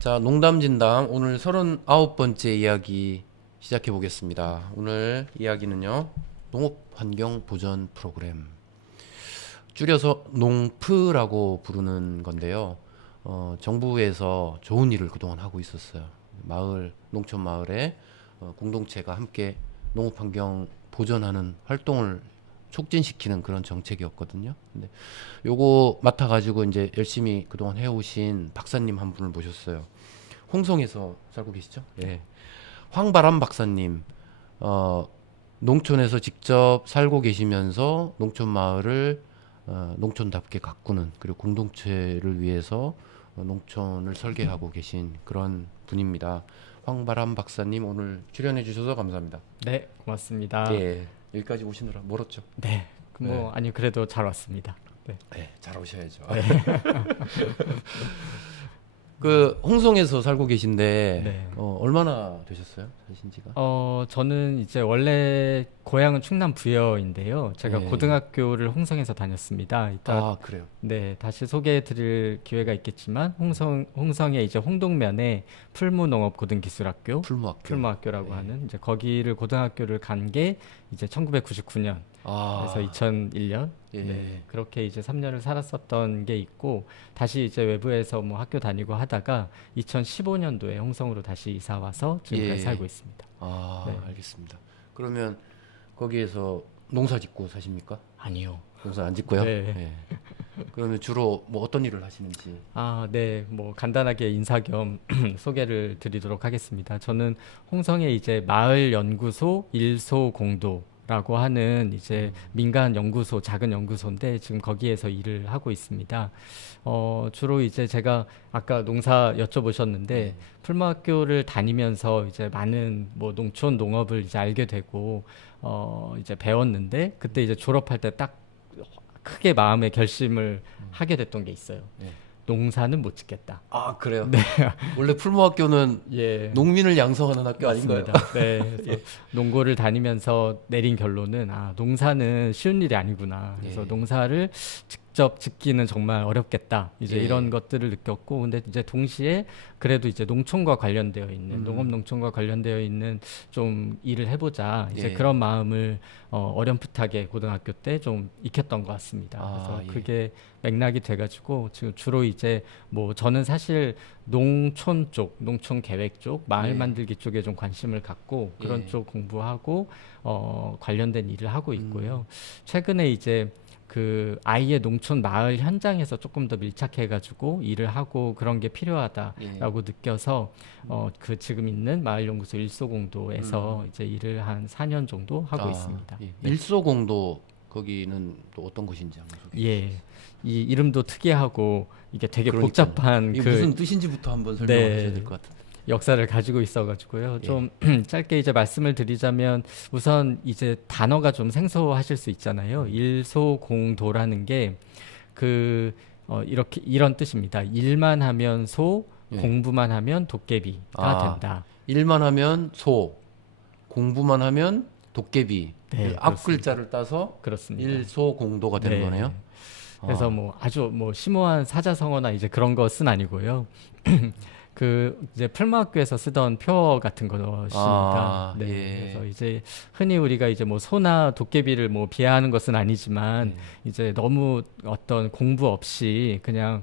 자, 농담진담 오늘 39번째 이야기 시작해 보겠습니다. 오늘 이야기는요. 농업환경 보전 프로그램. 줄여서 농프라고 부르는 건데요. 정부에서 좋은 일을 그동안 하고 있었어요. 마을, 농촌 마을에 공동체가 함께 농업환경 보전하는 활동을 촉진시키는 그런 정책이었거든요. 근데 요거 맡아가지고 이제 열심히 그동안 해오신 박사님 한 분을 모셨어요. 홍성에서 살고 계시죠? 예. 황바람 박사님, 농촌에서 직접 살고 계시면서 농촌 마을을 농촌답게 가꾸는 그리고 공동체를 위해서 농촌을 설계하고 계신 그런 분입니다. 황바람 박사님 오늘 출연해 주셔서 감사합니다. 네, 고맙습니다. 예. 여기까지 오시느라 멀었죠? 네, 네. 아니 그래도 잘 왔습니다. 네. 네, 잘 오셔야죠. 그 홍성에서 살고 계신데 네. 얼마나 되셨어요? 사신 지가? 저는 이제 원래 고향은 충남 부여인데요. 제가 예. 고등학교를 홍성에서 다녔습니다. 이따 아, 그래요. 네, 다시 소개해드릴 기회가 있겠지만 홍성에 이제 홍동면에 풀무농업고등기술학교, 풀무학교. 풀무학교라고 예. 하는 이제 거기를 고등학교를 간 게 이제 1999년. 아, 그래서 2001년 예. 네, 그렇게 이제 3년을 살았었던 게 있고 다시 이제 외부에서 뭐 학교 다니고 하다가 2015년도에 홍성으로 다시 이사 와서 지금까지 예. 살고 있습니다. 아, 네. 알겠습니다. 그러면 거기에서 농사 짓고 사십니까? 아니요. 농사 안 짓고요? 네. 예. 그러면 주로 뭐 어떤 일을 하시는지? 아, 네. 뭐 간단하게 인사 겸 소개를 드리도록 하겠습니다. 저는 홍성에 이제 마을 연구소 일소 공도라고 하는 이제 민간 연구소, 작은 연구소인데 지금 거기에서 일을 하고 있습니다. 주로 이제 제가 아까 농사 여쭤보셨는데 네. 풀마학교를 다니면서 이제 많은 뭐 농촌 농업을 이제 알게 되고 이제 배웠는데 그때 이제 졸업할 때 딱 크게 마음의 결심을 하게 됐던 게 있어요. 네. 농사는 못 짓겠다. 아, 그래요? 네. 원래 풀무학교는 예. 농민을 양성하는 학교 아닌가요? 맞습니다. 네. 그래서 농고를 다니면서 내린 결론은 농사는 쉬운 일이 아니구나. 그래서 예. 농사를 직접 짓기는 정말 어렵겠다. 이제 예. 이런 것들을 느꼈고, 근데 이제 동시에 그래도 이제 농촌과 관련되어 있는 농업 농촌과 관련되어 있는 좀 일을 해보자. 이제 예. 그런 마음을 어렴풋하게 고등학교 때 좀 익혔던 것 같습니다. 아, 그래서 예. 그게 맥락이 돼가지고 지금 주로 이제 뭐 저는 사실 농촌 쪽, 농촌 계획 쪽, 마을 예. 만들기 쪽에 좀 관심을 갖고 그런 예. 쪽 공부하고 관련된 일을 하고 있고요. 최근에 이제 그 아이의 농촌 마을 현장에서 조금 더 밀착해가지고 일을 하고 그런 게 필요하다라고 느껴서 그 지금 있는 마을연구소 일소공도에서 이제 일을 한 4년 정도 하고 있습니다. 예. 네. 일소공도 거기는 또 어떤 곳인지 한번 소개해 주세요. 예, 이 이름도 특이하고 이게 되게 그러니까요. 복잡한 이게 그 무슨 뜻인지부터 한번 설명해 네. 주셔야 될 것 같은데. 역사를 가지고 있어가지고요. 예. 좀 짧게 이제 말씀을 드리자면 우선 이제 단어가 좀 생소하실 수 있잖아요. 일소공도라는 게 그 이렇게 이런 뜻입니다. 일만 하면 소, 예. 공부만 하면 도깨비가 아. 된다. 일만 하면 소, 공부만 하면 도깨비. 네, 앞 글자를 따서 그렇습니다. 일소공도가 되는 네. 거네요. 그래서 뭐 아주 뭐 심오한 사자성어나 이제 그런 것은 아니고요. 그 이제 풀마학교에서 쓰던 표어 같은 것입니다. 아, 네. 예. 그래서 이제 흔히 우리가 이제 뭐 소나 도깨비를 뭐 비하하는 것은 아니지만 이제 너무 어떤 공부 없이 그냥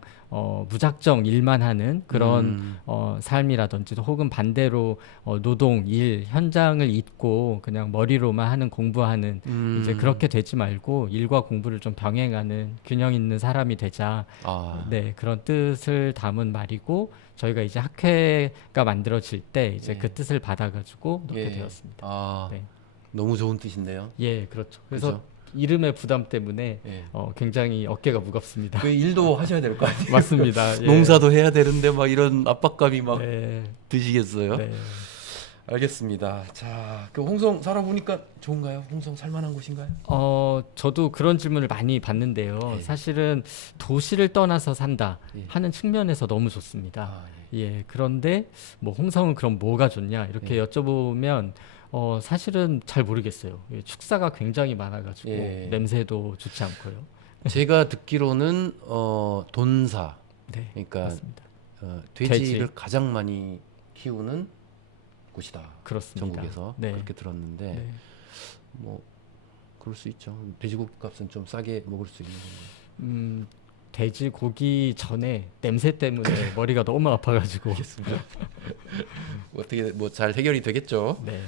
무작정 일만 하는 그런 삶이라든지 혹은 반대로 노동, 일, 현장을 잊고 그냥 머리로만 하는 공부하는 이제 그렇게 되지 말고 일과 공부를 좀 병행하는 균형 있는 사람이 되자. 아, 네, 그런 뜻을 담은 말이고 저희가 이제 학회가 만들어질 때 이제 예. 그 뜻을 받아가지고 넣게 예. 되었습니다. 아, 네. 너무 좋은 뜻인데요. 예, 그렇죠. 그래서 그죠? 이름의 부담 때문에 예. 굉장히 어깨가 무겁습니다. 그 일도 하셔야 될 거 아니에요. 맞습니다. 예. 농사도 해야 되는데 막 이런 압박감이 막 네, 드시겠어요? 네. 알겠습니다. 자, 그 홍성 살아보니까 좋은가요? 홍성 살만한 곳인가요? 저도 그런 질문을 많이 받는데요. 예. 사실은 도시를 떠나서 산다 예. 하는 측면에서 너무 좋습니다. 아, 예, 그런데 뭐 홍성은 그럼 뭐가 좋냐 이렇게 예. 여쭤보면 사실은 잘 모르겠어요. 예, 축사가 굉장히 많아가지고 예. 냄새도 좋지 않고요. 제가 듣기로는 돈사, 네, 그러니까 맞습니다. 돼지를 돼지. 가장 많이 키우는 곳이다. 그렇습니다. 전국에서 네. 그렇게 들었는데 네. 뭐 그럴 수 있죠. 돼지고기 값은 좀 싸게 먹을 수 있는 건가요? 돼지고기 전에 냄새 때문에 머리가 너무 아파가지고. 어떻게 뭐 잘 해결이 되겠죠. 네.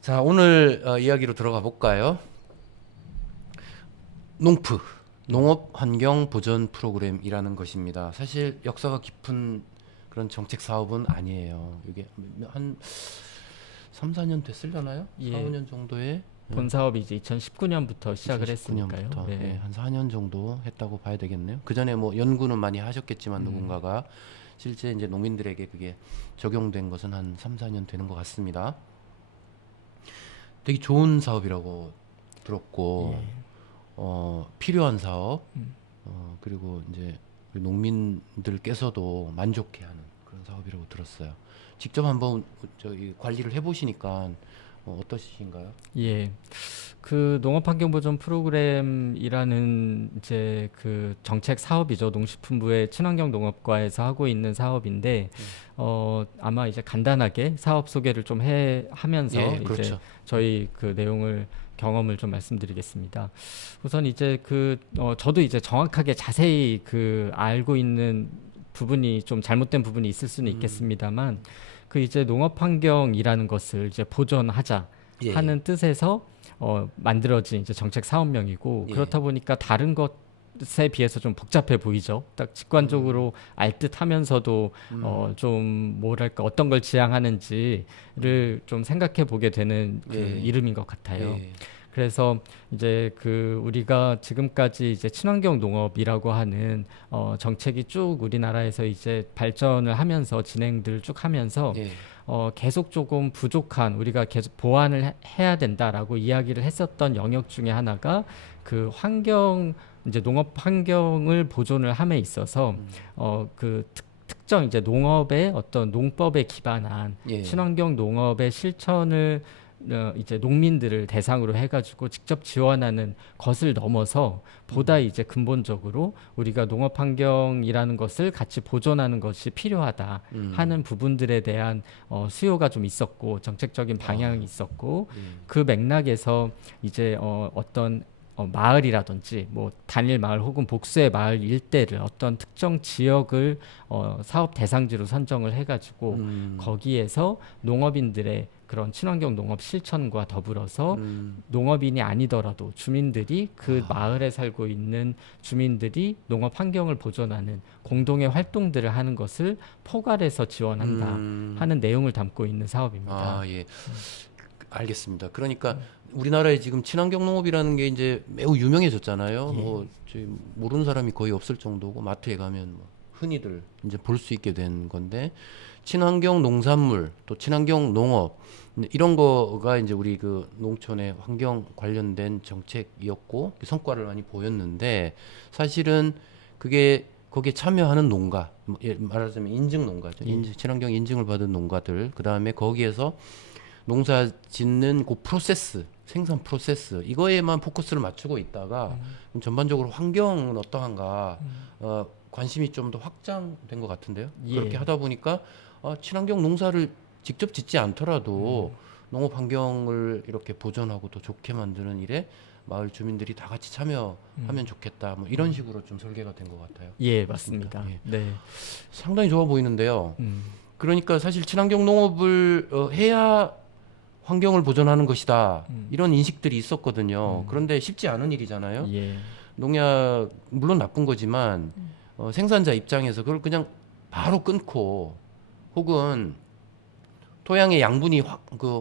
자, 오늘 이야기로 들어가 볼까요? 농프, 농업 환경 보전 프로그램이라는 것입니다. 사실 역사가 깊은 그런 정책 사업은 아니에요. 이게 한 3, 4년 됐으려나요? 예. 4, 5년 정도의 본 사업이 이제 2019년부터 시작을 2019년부터 했으니까요. 네. 한 4년 정도 했다고 봐야 되겠네요. 그 전에 뭐 연구는 많이 하셨겠지만 누군가가 실제 이제 농민들에게 그게 적용된 것은 한 3, 4년 되는 것 같습니다. 되게 좋은 사업이라고 들었고 예. 필요한 사업 그리고 이제 농민들께서도 만족해하는 그런 사업이라고 들었어요. 직접 한번 저기 관리를 해보시니까 어떠신가요? 예. 그 농업환경보전 프로그램이라는 이제 그 정책 사업이죠. 농식품부의 친환경 농업과에서 하고 있는 사업인데 아마 이제 간단하게 사업 소개를 좀 하면서 예, 이제 그렇죠. 저희 그 내용을 경험을 좀 말씀드리겠습니다. 우선 이제 저도 이제 정확하게 자세히 그 알고 있는 부분이 좀 잘못된 부분이 있을 수는 있겠습니다만 그 이제 농업 환경이라는 것을 이제 보존하자 예. 하는 뜻에서 만들어진 이제 정책 사업명이고 예. 그렇다 보니까 다른 것에 비해서 좀 복잡해 보이죠. 딱 직관적으로 알 듯하면서도 좀 뭐랄까 어떤 걸 지향하는지를 좀 생각해 보게 되는 그 예. 이름인 것 같아요. 예. 그래서 이제 그 우리가 지금까지 이제 친환경 농업이라고 하는 정책이 쭉 우리나라에서 이제 발전을 하면서 진행들을 쭉 하면서 예. 계속 조금 부족한 우리가 계속 보완을 해야 된다라고 이야기를 했었던 영역 중에 하나가 그 환경 이제 농업 환경을 보존을 함에 있어서 그 특정 이제 농업의 어떤 농법에 기반한 예. 친환경 농업의 실천을 이제 농민들을 대상으로 해가지고 직접 지원하는 것을 넘어서 보다 이제 근본적으로 우리가 농업 환경이라는 것을 같이 보존하는 것이 필요하다 하는 부분들에 대한 수요가 좀 있었고 정책적인 방향이 있었고 그 맥락에서 이제 어떤 마을이라든지 뭐 단일 마을 혹은 복수의 마을 일대를 어떤 특정 지역을 사업 대상지로 선정을 해가지고 거기에서 농업인들의 그런 친환경 농업 실천과 더불어서 농업인이 아니더라도 주민들이 그 마을에 살고 있는 주민들이 농업 환경을 보존하는 공동의 활동들을 하는 것을 포괄해서 지원한다 하는 내용을 담고 있는 사업입니다. 아, 예. 알겠습니다. 그러니까 우리나라에 지금 친환경 농업이라는 게 이제 매우 유명해졌잖아요. 예. 뭐 저희 모르는 사람이 거의 없을 정도고 마트에 가면 뭐 흔히들 이제 볼 수 있게 된 건데 친환경 농산물 또 친환경 농업 이런 거가 이제 우리 그 농촌의 환경 관련된 정책이었고 성과를 많이 보였는데 사실은 그게 거기에 참여하는 농가 말하자면 인증 농가죠. 친환경 인증을 받은 농가들 그다음에 거기에서 농사 짓는 그 프로세스, 생산 프로세스 이거에만 포커스를 맞추고 있다가 전반적으로 환경은 어떠한가 관심이 좀 더 확장된 것 같은데요. 예. 그렇게 하다 보니까 친환경 농사를 직접 짓지 않더라도 농업 환경을 이렇게 보존하고 더 좋게 만드는 일에 마을 주민들이 다 같이 참여하면 좋겠다. 뭐 이런 식으로 좀 설계가 된 것 같아요. 예, 맞습니다. 예. 네. 상당히 좋아 보이는데요. 그러니까 사실 친환경 농업을 해야 환경을 보존하는 것이다. 이런 인식들이 있었거든요. 그런데 쉽지 않은 일이잖아요. 예. 농약 물론 나쁜 거지만 생산자 입장에서 그걸 그냥 바로 끊고 혹은 토양의 양분이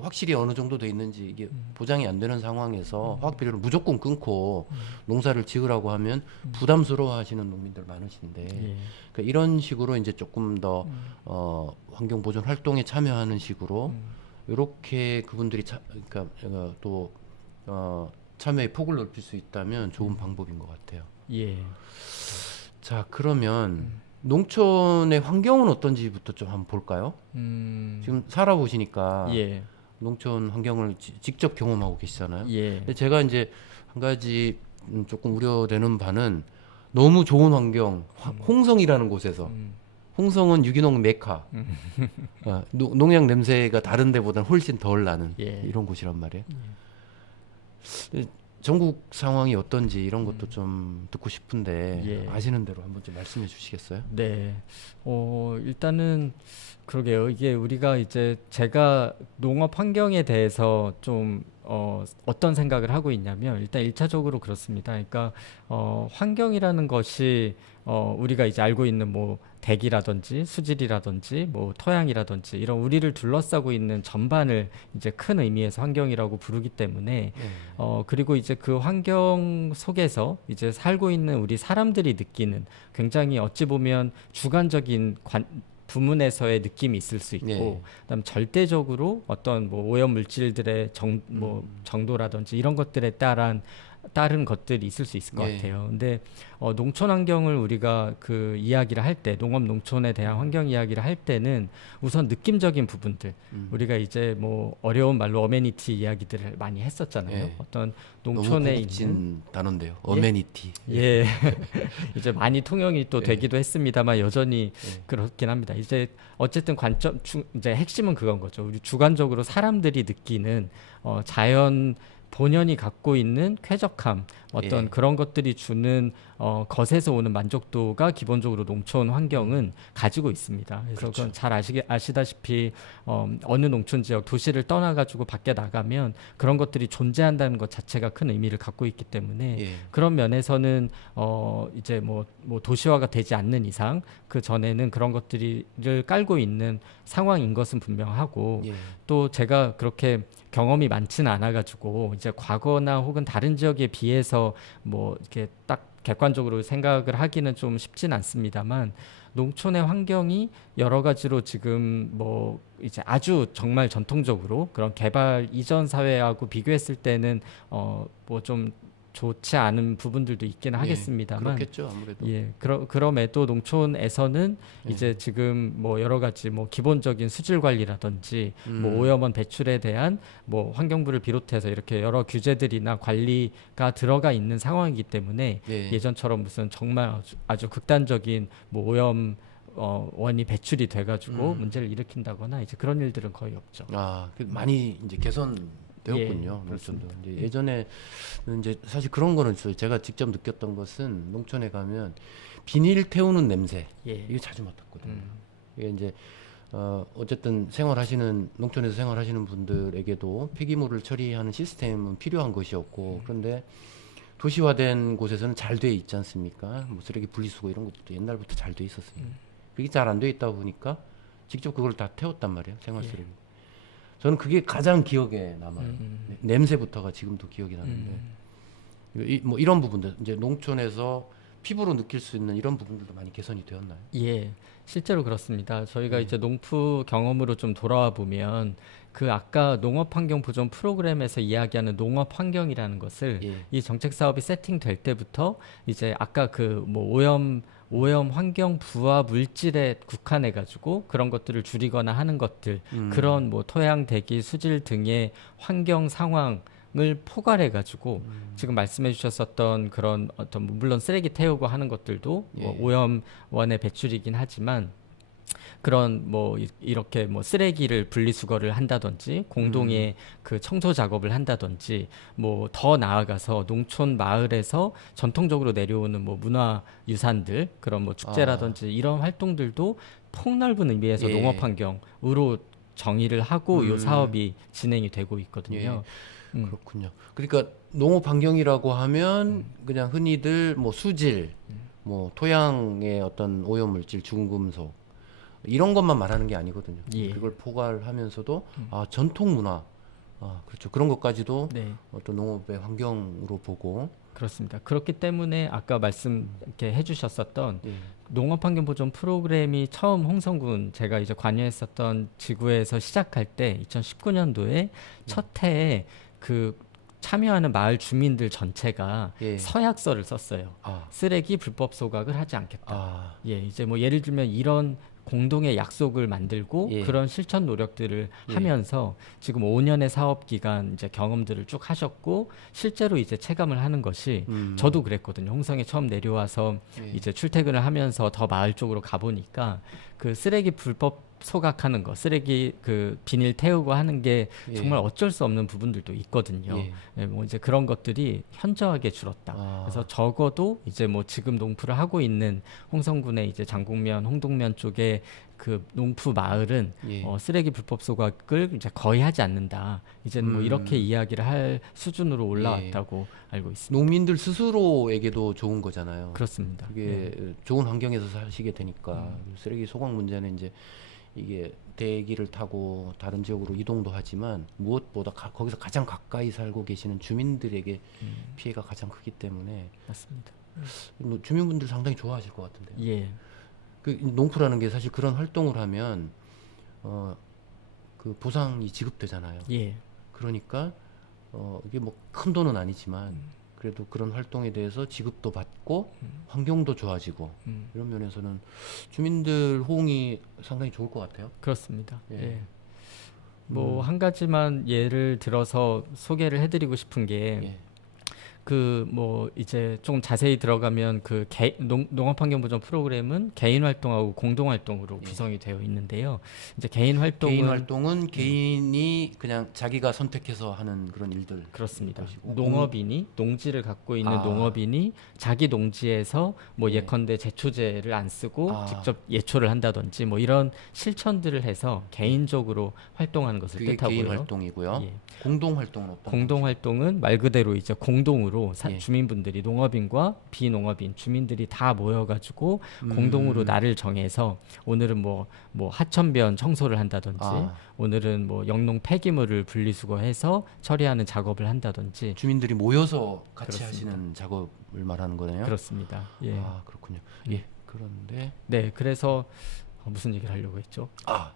확실히 어느 정도 돼 있는지 이게 보장이 안 되는 상황에서 화학 비료를 무조건 끊고 농사를 지으라고 하면 부담스러워하시는 농민들 많으신데 예. 그러니까 이런 식으로 이제 조금 더 환경 보존 활동에 참여하는 식으로 이렇게 그분들이 그러니까 또 참여의 폭을 넓힐 수 있다면 좋은 방법인 것 같아요. 예. 자, 그러면 농촌의 환경은 어떤지부터 좀 한번 볼까요? 지금 살아보시니까 예. 농촌 환경을 직접 경험하고 계시잖아요. 예. 근데 제가 이제 한 가지 조금 우려되는 바는 너무 좋은 환경, 홍성이라는 곳에서 홍성은 유기농 메카. 농약 냄새가 다른 데보다는 훨씬 덜 나는 예. 이런 곳이란 말이에요. 전국 상황이 어떤지 이런 것도 좀 듣고 싶은데 예. 아시는 대로 한번 좀 말씀해 주시겠어요? 네. 일단은 그러게요. 이게 우리가 이제 제가 농업 환경에 대해서 좀 어떤 생각을 하고 있냐면 일단 일차적으로 그렇습니다. 그러니까 환경이라는 것이 우리가 이제 알고 있는 뭐 대기라든지 수질이라든지 뭐 토양이라든지 이런 우리를 둘러싸고 있는 전반을 이제 큰 의미에서 환경이라고 부르기 때문에 그리고 이제 그 환경 속에서 이제 살고 있는 우리 사람들이 느끼는 굉장히 어찌 보면 주관적인 부문에서의 느낌이 있을 수 있고, 네. 그다음 절대적으로 어떤 뭐 오염 물질들의 정도라든지 이런 것들에 따른 것들이 있을 수 있을 것 예. 같아요. 근데 농촌 환경을 우리가 그 이야기를 할 때, 농업 농촌에 대한 환경 이야기를 할 때는 우선 느낌적인 부분들, 우리가 이제 뭐 어려운 말로 어메니티 이야기들을 많이 했었잖아요. 예. 어떤 너무 농촌에 고급진 있는 단어인데요. 어메니티. 예. 이제 많이 통용이 또 예. 되기도 했습니다만 여전히 예. 그렇긴 합니다. 이제 어쨌든 이제 핵심은 그건 거죠. 우리 주관적으로 사람들이 느끼는 자연 본연이 갖고 있는 쾌적함, 어떤 예. 그런 것들이 주는 것에서 오는 만족도가 기본적으로 농촌 환경은 가지고 있습니다. 그래서 그렇죠. 그건 잘 아시다시피 어느 농촌 지역 도시를 떠나가지고 밖에 나가면 그런 것들이 존재한다는 것 자체가 큰 의미를 갖고 있기 때문에 예. 그런 면에서는 이제 뭐 도시화가 되지 않는 이상 그 전에는 그런 것들을 깔고 있는 상황인 것은 분명하고 예. 또 제가 그렇게 경험이 많지는 않아가지고 이제 과거나 혹은 다른 지역에 비해서 뭐 이렇게 딱 객관적으로 생각을 하기는 좀 쉽진 않습니다만 농촌의 환경이 여러 가지로 지금 뭐 이제 아주 정말 전통적으로 그런 개발 이전 사회하고 비교했을 때는 뭐 좀 좋지 않은 부분들도 있기는 예. 하겠습니다만 그렇겠죠, 아무래도. 예, 그럼에도 농촌에서는 예. 이제 지금 뭐 여러 가지 뭐 기본적인 수질 관리라든지 뭐 음. 오염원 배출에 대한 뭐 환경부를 비롯해서 이렇게 여러 규제들이나 관리가 들어가 있는 상황이기 때문에 예. 예전처럼 무슨 정말 아주 극단적인 뭐 오염 원이 배출이 돼가지고 문제를 일으킨다거나 이제 그런 일들은 거의 없죠. 많이 이제 개선되었군요. 예, 농촌도. 이제 예전에 이제 사실 그런 거는 있어요. 제가 직접 느꼈던 것은 농촌에 가면 비닐 태우는 냄새 예. 이게 자주 맡았거든요. 이게 이제 어쨌든 농촌에서 생활하시는 분들에게도 폐기물을 처리하는 시스템은 필요한 것이었고 그런데 도시화된 곳에서는 잘 돼 있지 않습니까? 뭐 쓰레기 분리수거 이런 것도 옛날부터 잘 돼 있었어요. 그게 잘 안 돼 있다 보니까 직접 그걸 다 태웠단 말이에요. 생활 쓰레기. 저는 그게 가장 기억에 남아요. 냄새부터가 지금도 기억이 나는데 뭐 이런 부분들 이제 농촌에서 피부로 느낄 수 있는 이런 부분들도 많이 개선이 되었나요? 예, 실제로 그렇습니다. 저희가 이제 농프 경험으로 좀 돌아와 보면 그 아까 농업 환경 보존 프로그램에서 이야기하는 농업 환경이라는 것을 예. 이 정책 사업이 세팅될 때부터 이제 아까 그 뭐 오염 환경 부하 물질에 국한해 가지고 그런 것들을 줄이거나 하는 것들 그런 뭐 토양 대기 수질 등의 환경 상황 을 포괄해 가지고 지금 말씀해 주셨었던 그런 어떤 물론 쓰레기 태우고 하는 것들도 뭐 예. 오염원의 배출이긴 하지만 그런 뭐 이렇게 뭐 쓰레기를 분리수거를 한다든지 공동의 그 청소 작업을 한다든지 뭐 더 나아가서 농촌 마을에서 전통적으로 내려오는 뭐 문화 유산들 그런 뭐 축제라든지 이런 활동들도 폭넓은 의미에서 예. 농업 환경으로 정의를 하고 이 사업이 진행이 되고 있거든요. 그렇군요. 그러니까 농업 환경이라고 하면 그냥 흔히들 뭐 수질, 뭐 토양의 어떤 오염물질, 중금속 이런 것만 말하는 게 아니거든요. 예. 그걸 포괄하면서도 전통 문화, 그렇죠. 그런 것까지도 네. 어떤 농업의 환경으로 보고 그렇습니다. 그렇기 때문에 아까 말씀 이렇게 해주셨었던 예. 농업환경보존 프로그램이 처음 홍성군 제가 이제 관여했었던 지구에서 시작할 때 2019년도에 첫 해에 그 참여하는 마을 주민들 전체가 예. 서약서를 썼어요. 쓰레기 불법 소각을 하지 않겠다. 예, 이제 뭐 예를 들면 이런 공동의 약속을 만들고 예. 그런 실천 노력들을 예. 하면서 지금 5년의 사업 기간 이제 경험들을 쭉 하셨고 실제로 이제 체감을 하는 것이 저도 그랬거든요. 홍성에 처음 내려와서 예. 이제 출퇴근을 하면서 더 마을 쪽으로 가보니까 그 쓰레기 불법 소각하는 거, 쓰레기 그 비닐 태우고 하는 게 예. 정말 어쩔 수 없는 부분들도 있거든요. 예. 예, 뭐 이제 그런 것들이 현저하게 줄었다. 아. 그래서 적어도 이제 뭐 지금 농부를 하고 있는 홍성군의 이제 장곡면, 홍동면 쪽에 그 농부 마을은 예. 쓰레기 불법 소각을 이제 거의 하지 않는다. 이제는 뭐 이렇게 이야기를 할 수준으로 올라왔다고 알고 있습니다. 농민들 스스로에게도 좋은 거잖아요. 그렇습니다. 그게 좋은 환경에서 사시게 되니까 쓰레기 소각 문제는 이제 이게 대기를 타고 다른 지역으로 이동도 하지만 무엇보다 거기서 가장 가까이 살고 계시는 주민들에게 피해가 가장 크기 때문에 맞습니다. 주민분들 상당히 좋아하실 것 같은데요. 예. 그 농프라는 게 사실 그런 활동을 하면 그 보상이 지급되잖아요. 예. 그러니까 이게 뭐 큰 돈은 아니지만 그래도 그런 활동에 대해서 지급도 받고 환경도 좋아지고 이런 면에서는 주민들 호응이 상당히 좋을 것 같아요. 그렇습니다. 예. 예. 뭐 한 가지만 예를 들어서 소개를 해드리고 싶은 게 예. 그 뭐 이제 좀 자세히 들어가면 그 농업환경보전 프로그램은 개인 활동하고 공동 활동으로 예. 구성이 되어 있는데요. 이제 개인 활동은 개인 활동은 개인이 그냥 자기가 선택해서 하는 그런 일들. 그렇습니다. 것이고, 농업인이 농지를 갖고 있는 아. 농업인이 자기 농지에서 뭐 예. 예컨대 제초제를 안 쓰고 아. 직접 예초를 한다든지 뭐 이런 실천들을 해서 개인적으로 활동하는 것을 그게 뜻하고요. 개인 활동이고요. 예. 공동 활동은 어떤 공동 활동은 말 그대로 이제 공동으로 예. 주민분들이 농업인과 비농업인 주민들이 다 모여가지고 공동으로 날을 정해서 오늘은 뭐 하천변 청소를 한다든지 아. 오늘은 뭐 영농 폐기물을 분리수거해서 처리하는 작업을 한다든지 주민들이 모여서 같이 그렇습니다. 하시는 작업을 말하는 거네요. 그렇습니다. 예. 아 그렇군요. 예. 그런데 네, 그래서 무슨 얘기를 하려고 했죠? 아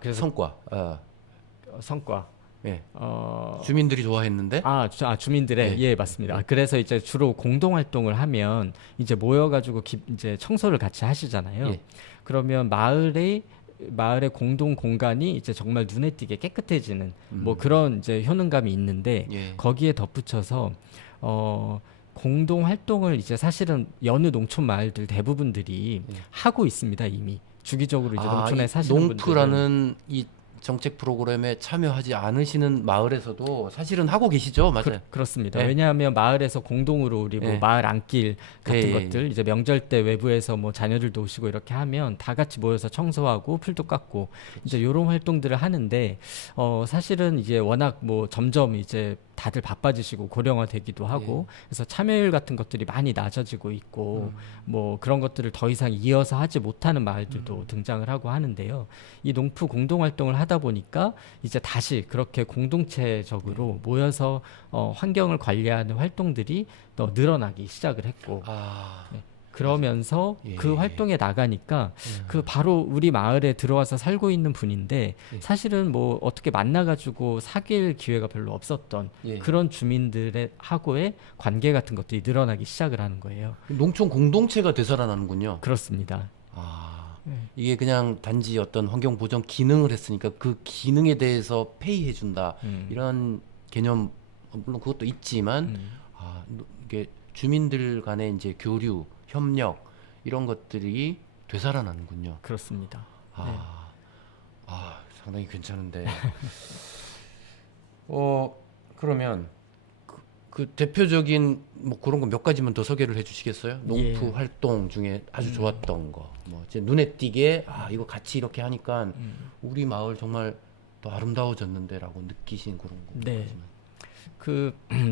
그래서 성과. 성과. 예. 어, 주민들이 좋아했는데. 주민들의 예. 예 맞습니다. 그래서 이제 주로 공동 활동을 하면 이제 모여가지고 이제 청소를 같이 하시잖아요. 예. 그러면 마을의 공동 공간이 이제 정말 눈에 띄게 깨끗해지는 뭐 그런 이제 효능감이 있는데 예. 거기에 덧붙여서 공동 활동을 이제 사실은 여느 농촌 마을들 대부분들이 예. 하고 있습니다 이미 주기적으로 이제 아, 농촌에 이 사시는 분들은 농프라는 이 정책 프로그램에 참여하지 않으시는 마을에서도 사실은 하고 계시죠, 맞아요? 그렇습니다. 예. 왜냐하면 마을에서 공동으로 우리 뭐 예. 마을 안길 같은 예, 예, 것들 이제 명절 때 외부에서 뭐 자녀들도 오시고 이렇게 하면 다 같이 모여서 청소하고 풀도 깎고 이제 이런 활동들을 하는데 사실은 이제 워낙 뭐 점점 이제 다들 바빠지시고 고령화되기도 하고 그래서 참여율 같은 것들이 많이 낮아지고 있고 뭐 그런 것들을 더 이상 이어서 하지 못하는 마을들도 등장을 하고 하는데요. 이 농프 공동 활동을 하다 보니까 이제 다시 그렇게 공동체적으로 모여서 환경을 관리하는 활동들이 더 늘어나기 시작을 했고 아, 그러면서 예. 그 활동에 나가니까 그 바로 우리 마을에 들어와서 살고 있는 분인데 예. 사실은 뭐 어떻게 만나가지고 사귈 기회가 별로 없었던 예. 그런 주민들의 하고의 관계 같은 것들이 늘어나기 시작을 하는 거예요. 농촌 공동체가 되살아나는군요. 그렇습니다. 아, 예. 이게 그냥 단지 어떤 환경 보전 기능을 했으니까 그 기능에 대해서 페이해 준다 이런 개념 물론 그것도 있지만 이게 주민들 간의 이제 교류, 협력 이런 것들이 되살아나는군요. 그렇습니다. 상당히 괜찮은데. 그러면 그 대표적인 뭐 그런 거 몇 가지만 더 소개를 해주시겠어요? 농프 활동 중에 아주 좋았던 거, 뭐 이제 눈에 띄게 이거 같이 이렇게 하니까 우리 마을 정말 더 아름다워졌는데라고 느끼신 그런 거. 네.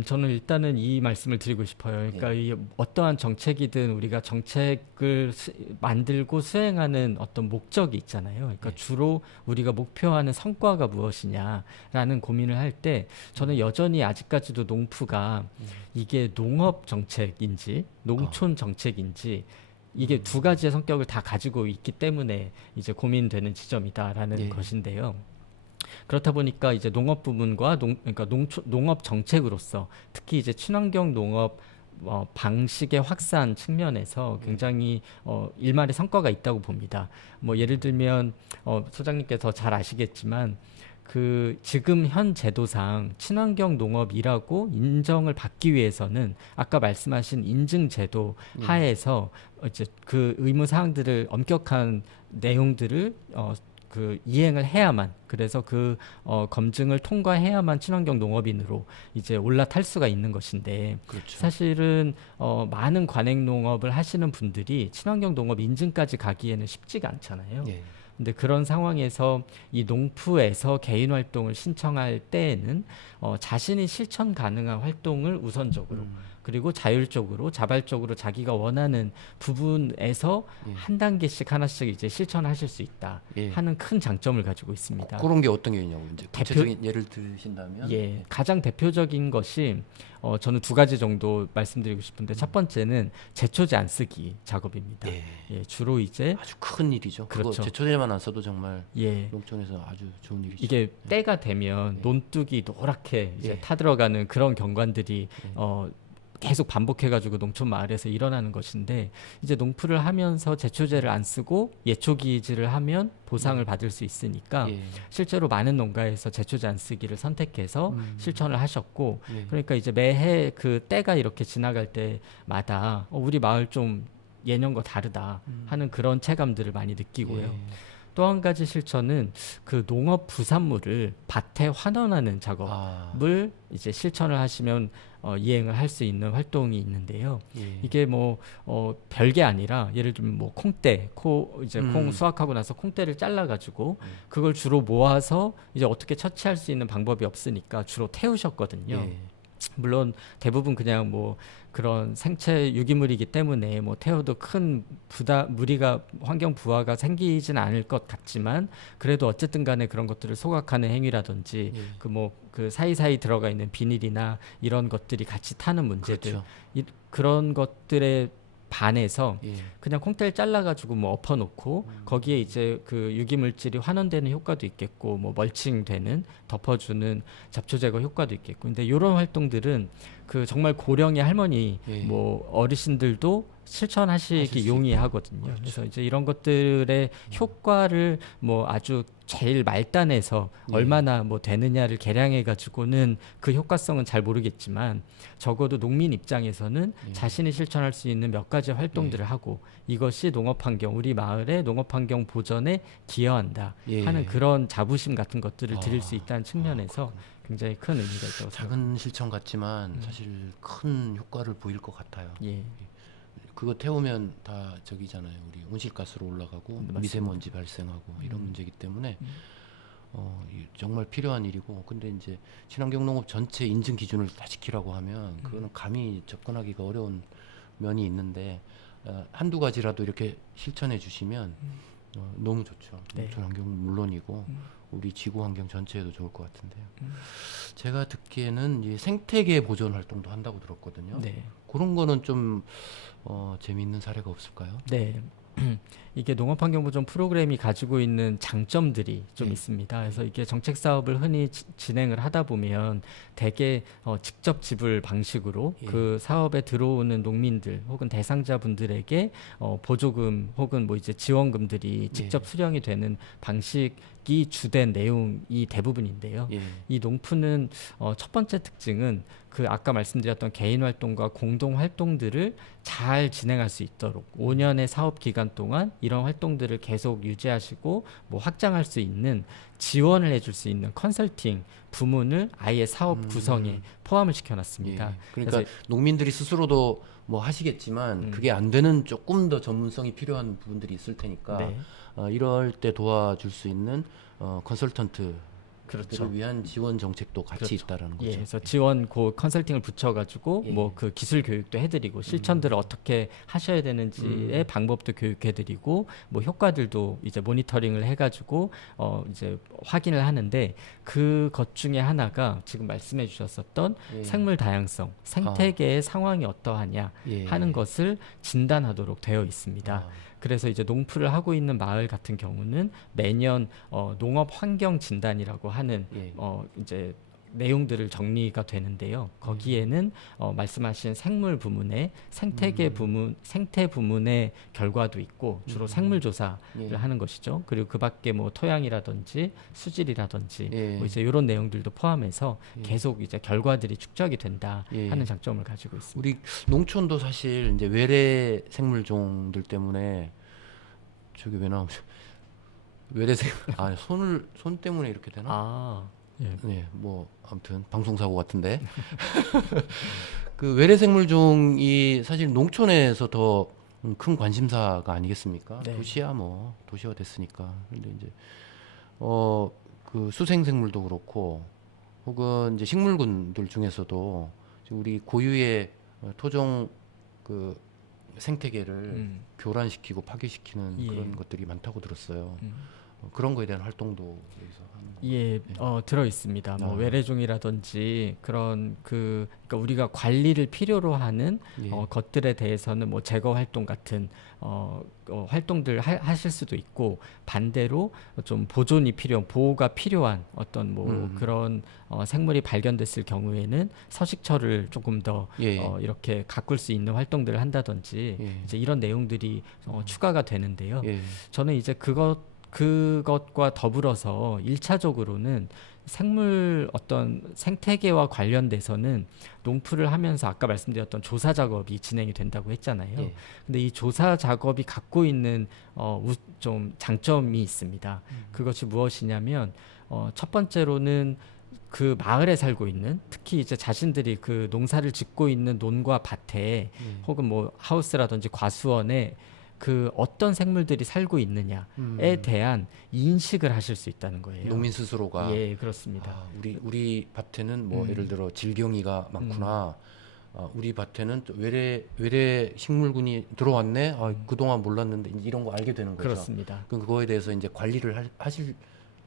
저는 일단은 이 말씀을 드리고 싶어요. 그러니까 이 어떠한 정책이든 우리가 정책을 만들고 수행하는 어떤 목적이 있잖아요. 그러니까 주로 우리가 목표하는 성과가 무엇이냐라는 고민을 할 때 저는 여전히 아직까지도 농프가 이게 농업 정책인지 농촌 정책인지 이게 두 가지의 성격을 다 가지고 있기 때문에 이제 고민되는 지점이다라는 것인데요. 그렇다 보니까 이제 농업 부문과 그러니까 농업 정책으로서 특히 이제 친환경 농업 방식의 확산 측면에서 굉장히 일말의 성과가 있다고 봅니다. 뭐 예를 들면 소장님께서 잘 아시겠지만 그 지금 현 제도상 친환경 농업이라고 인정을 받기 위해서는 아까 말씀하신 인증 제도 하에서 이제 그 의무 사항들을 엄격한 내용들을 그 이행을 해야만, 그래서 그 검증을 통과해야만 친환경 농업인으로 이제 올라탈 수가 있는 것인데, 그렇죠. 사실은 많은 관행 농업을 하시는 분들이 친환경 농업 인증까지 가기에는 쉽지가 않잖아요. 예. 근데 그런 상황에서 이 농프에서 개인 활동을 신청할 때에는 자신이 실천 가능한 활동을 우선적으로, 그리고 자율적으로 자발적으로 자기가 원하는 부분에서 한 단계씩 하나씩 이제 실천하실 수 있다 예. 하는 큰 장점을 가지고 있습니다. 그런 게 어떤 게 있냐고 이제 구체적인 예를 드신다면. 예, 가장 대표적인 것이 저는 두 가지 정도 말씀드리고 싶은데, 첫 번째는 제초제 안 쓰기 작업입니다. 예. 예, 주로 이제 아주 큰 일이죠. 그렇죠. 그거 제초제만 안 써도 정말 예, 농촌에서 아주 좋은 일이죠. 이게 때가 되면 논둑이 노랗게 이제 타들어가는 그런 경관들이 계속 반복해가지고 농촌 마을에서 일어나는 것인데, 이제 농프를 하면서 제초제를 안 쓰고 예초기질을 하면 보상을 받을 수 있으니까 예. 실제로 많은 농가에서 제초제 안 쓰기를 선택해서 실천을 하셨고, 예. 그러니까 이제 매해 그 때가 이렇게 지나갈 때마다 우리 마을 좀 예년과 다르다 하는 그런 체감들을 많이 느끼고요. 예. 또 한 가지 실천은 그 농업 부산물을 밭에 환원하는 작업을 이제 실천을 하시면 이행을 할 수 있는 활동이 있는데요. 예. 이게 뭐 별게 아니라, 예를 들면 뭐 콩대, 이제 콩 수확하고 나서 콩대를 잘라 가지고 그걸 주로 모아서 이제 어떻게 처치할 수 있는 방법이 없으니까 주로 태우셨거든요. 예. 물론 대부분 그냥 뭐 그런 생체 유기물이기 때문에 뭐 태워도 큰 무리가 환경 부하가 생기진 않을 것 같지만, 그래도 어쨌든 간에 그런 것들을 소각하는 행위라든지 그 사이사이 들어가 있는 비닐이나 이런 것들이 같이 타는 문제들, 그렇죠. 그런 것들에 반해서 예. 그냥 콩대를 잘라가지고 뭐 엎어놓고 거기에 이제 그 유기물질이 환원되는 효과도 있겠고, 뭐 멀칭되는, 덮어주는 잡초 제거 효과도 있겠고, 근데 이런 활동들은 그 정말 고령의 할머니, 예. 뭐 어르신들도 실천하시기 용이하거든요. 그래서 이제 이런 것들의 효과를 뭐 아주 제일 말단에서 얼마나 뭐 되느냐를 계량해 가지고는 그 효과성은 잘 모르겠지만, 적어도 농민 입장에서는 자신이 실천할 수 있는 몇 가지 활동들을 하고, 이것이 농업 환경, 우리 마을의 농업 환경 보전에 기여한다 하는 그런 자부심 같은 것들을 드릴 수 있다는 측면에서 굉장히 큰 의미가 있다고 생각합니다. 작은 실천 같지만 사실 큰 효과를 보일 것 같아요. 예. 그거 태우면 다 저기잖아요. 우리 온실가스로 올라가고 맞습니다. 미세먼지 발생하고 이런 문제이기 때문에 정말 필요한 일이고, 근데 이제 친환경 농업 전체 인증 기준을 다 지키라고 하면 그거는 감히 접근하기가 어려운 면이 있는데, 한두 가지라도 이렇게 실천해 주시면 너무 좋죠. 네. 농촌 환경은 물론이고 우리 지구 환경 전체에도 좋을 것 같은데요. 제가 듣기에는 이제 생태계 보존 활동도 한다고 들었거든요. 네. 그런 거는 좀 재미있는 사례가 없을까요? 네. 이게 농업환경보전 프로그램이 가지고 있는 장점들이 좀 있습니다. 그래서 이게 정책 사업을 흔히 진행을 하다 보면 대개 직접 지불 방식으로 그 사업에 들어오는 농민들 혹은 대상자분들에게 보조금 혹은 뭐 이제 지원금들이 직접 수령이 되는 방식이 주된 내용이 대부분인데요. 이 농푸는 첫 번째 특징은 그 아까 말씀드렸던 개인 활동과 공동 활동들을 잘 진행할 수 있도록 5년의 사업 기간 동안 이런 활동들을 계속 유지하시고 뭐 확장할 수 있는 지원을 해줄 수 있는 컨설팅 부문을 아예 사업 구성에 포함을 시켜놨습니다. 그러니까 농민들이 스스로도 뭐 하시겠지만 그게 안 되는 조금 더 전문성이 필요한 부분들이 있을 테니까 이럴 때 도와줄 수 있는 컨설턴트 그렇죠. 위한 지원 정책도 같이 있다라는 거죠. 그래서 지원 컨설팅을 붙여가지고 뭐 그 기술 교육도 해드리고 실천들을 어떻게 하셔야 되는지의 방법도 교육해드리고 뭐 효과들도 이제 모니터링을 해가지고 이제 확인을 하는데, 그 것 중에 하나가 지금 말씀해주셨었던 생물 다양성, 생태계의 상황이 어떠하냐 하는 것을 진단하도록 되어 있습니다. 그래서 이제 농푸를 하고 있는 마을 같은 경우는 매년 농업 환경 진단이라고 하는 이제 내용들을 정리가 되는데요. 거기에는 말씀하신 생물 부문의 생태 부문의 결과도 있고 주로 생물 조사를 예. 하는 것이죠. 그리고 그밖에 뭐 토양이라든지 수질이라든지 예. 뭐 이제 이런 내용들도 포함해서 예. 계속 이제 결과들이 축적이 된다 예. 하는 장점을 가지고 있습니다. 우리 농촌도 사실 이제 외래 생물종들 때문에 저기 왜 나오죠? 외래 손 때문에 이렇게 되나? 아, 예. 네, 뭐 아무튼 방송 사고 같은데 그 외래 생물종이 사실 농촌에서 더 큰 관심사가 아니겠습니까? 네. 도시야 뭐 도시화 됐으니까. 근데 이제 그 수생 생물도 그렇고 혹은 이제 식물군들 중에서도 지금 우리 고유의 토종 그 생태계를 교란시키고 파괴시키는 예. 그런 것들이 많다고 들었어요. 음. 그런 거에 대한 활동도 여기서 하는 예, 들어 있습니다. 뭐 아. 외래종이라든지 그런 그러니까 우리가 관리를 필요로 하는 예. 것들에 대해서는 뭐 제거 활동 같은 활동들 하실 수도 있고 반대로 좀 보호가 필요한 어떤 뭐 그런 생물이 발견됐을 경우에는 서식처를 조금 더 예. 이렇게 가꿀 수 있는 활동들을 한다든지 예. 이제 이런 내용들이 추가가 되는데요. 예. 저는 이제 그것과 더불어서 1차적으로는 생물 어떤 생태계와 관련돼서는 농풀을 하면서 아까 말씀드렸던 조사 작업이 진행이 된다고 했잖아요. 예. 근데 이 조사 작업이 갖고 있는 좀 장점이 있습니다. 그것이 무엇이냐면 첫 번째로는 그 마을에 살고 있는 특히 이제 자신들이 그 농사를 짓고 있는 논과 밭에 혹은 뭐 하우스라든지 과수원에 그 어떤 생물들이 살고 있느냐에 대한 인식을 하실 수 있다는 거예요. 농민 스스로가 예, 그렇습니다. 아, 우리 밭에는 뭐 예를 들어 질경이가 많구나. 우리 밭에는 또 외래 식물군이 들어왔네. 그동안 몰랐는데 이제 이런 거 알게 되는 거죠. 그렇습니다. 그럼 그거에 대해서 이제 관리를 하실